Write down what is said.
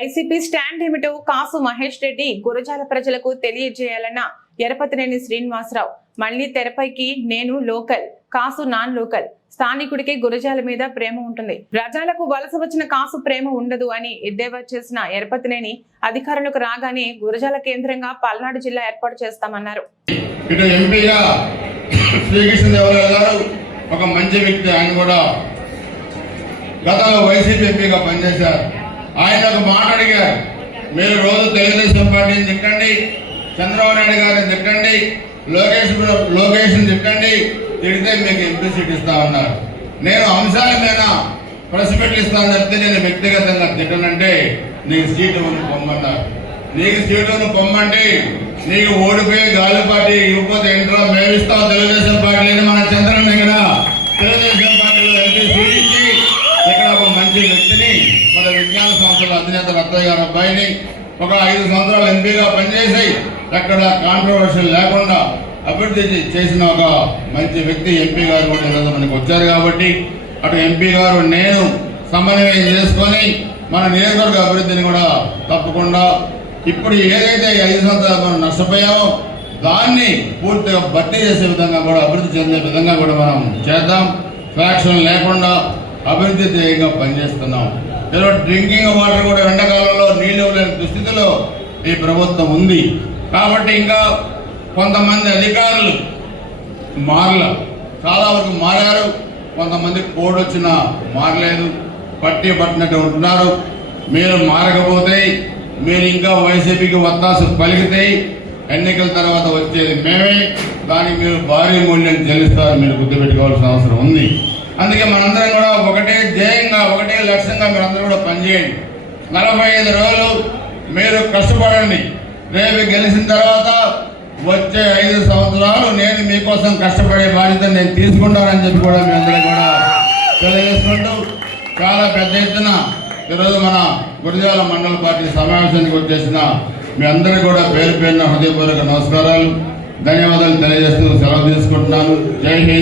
YCP stand ఏమిటో కాసు మహేష్ రెడ్డి గురజాల ప్రజలకు తెలియజేయాలన్న ఎరపతినేని శ్రీనివాసరావు. మళ్లీ తెరపైకి నేను లోకల్, కాసు నాన్ లోకల్. స్థానికుడికి గురజాల మీద ప్రేమ ఉంటుంది, ప్రజలకు వలస వచ్చిన కాసు ప్రేమ ఉండదు అని ఎద్దేవా చేసిన ఎరపతినేని అధికారులకు రాగానే గురజాల కేంద్రంగా పల్నాడు జిల్లా ఏర్పాటు చేస్తామన్నారు. ఒక మంచి వ్యక్తి, ఆయన కూడా గతంలో వైసీపీ ఎంపీగా పనిచేశారు. ఆయన ఒక మాట అడిగారు, మీరు రోజు తెలుగుదేశం పార్టీని తిట్టండి, చంద్రబాబు నాయుడు గారిని తిట్టండి, లోకేష్ తిట్టండి, తిడితే మీకు ఎంపీ సీట్ ఇస్తామన్నారు. నేను అంశాల మీద ప్రెస్ మీట్లు ఇస్తాను చెప్తే నేను వ్యక్తిగతంగా తిట్టనంటే నీకు సీటు పొమ్మన్నారు. నీకు సీటును పొమ్మంటే నీకు ఓడిపోయి గాలి పార్టీ ఇవ్వకపోతే ఇంట్లో మేమిస్తాం తెలుగుదేశం పార్టీని మన చంద్రబాబు దగ్గర తెలుగుదేశం పార్టీలో ఎంపీ సీట్ ఇచ్చి ఇక్కడ ఒక మంచి వ్యక్తిని మన విజ్ఞాన సంస్థల అధినేత రత్తయ్య గారి అబ్బాయిని ఒక 5 సంవత్సరాలు ఎంపీగా పనిచేసి ఎక్కడ కాంట్రవర్షియల్ లేకుండా అభివృద్ధి చేసిన ఒక మంచి వ్యక్తి ఎంపీ గారు కూడా ఈరోజు మనకు వచ్చారు. కాబట్టి అటు ఎంపీ గారు నేను సమన్వయం చేసుకొని మన నియోజకవర్గ అభివృద్ధిని కూడా తప్పకుండా ఇప్పుడు ఏదైతే 5 సంవత్సరాలు మనం నష్టపోయామో దాన్ని పూర్తిగా భర్తీ చేసే విధంగా కూడా అభివృద్ధి చెందే విధంగా కూడా మనం చేద్దాం. ఫ్యాక్షన్ లేకుండా అభివృద్ధి ధ్యేయంగా పనిచేస్తున్నాం. ఈరోజు డ్రింకింగ్ వాటర్ కూడా ఎండాకాలంలో నీళ్లు లేని దుస్థితిలో ఈ ప్రభుత్వం ఉంది. కాబట్టి ఇంకా కొంతమంది అధికారులు చాలా వరకు మారారు, కొంతమంది కోడ్ వచ్చినా మారలేదు, పట్టినట్టు ఉంటున్నారు. మీరు మారకపోతే మీరు ఇంకా వైసీపీకి వత్తాసు పలికితే ఎన్నికల తర్వాత వచ్చేది మేమే, దానికి మీరు భారీ మూల్యం చెల్లిస్తారు. మీరు గుర్తుపెట్టుకోవాల్సిన అవసరం ఉంది. అందుకే మనందరం కూడా ఒకటే ధ్యేయంగా ఒకటే లక్ష్యంగా మీరందరూ కూడా పనిచేయండి. 45 రోజులు మీరు కష్టపడండి. రేపు గెలిచిన తర్వాత వచ్చే 5 సంవత్సరాలు నేను మీకోసం కష్టపడే బాధ్యత నేను తీసుకుంటానని చెప్పి కూడా మీ అందరూ కూడా తెలియజేసుకుంటూ చాలా పెద్ద ఎత్తున ఈరోజు మన గురజాల మండల పార్టీ సమావేశానికి వచ్చేసిన మీ అందరికీ కూడా పేరు పేరున హృదయపూర్వక నమస్కారాలు, ధన్యవాదాలు తెలియజేస్తూ సెలవు తీసుకుంటున్నాను. జై హింద్.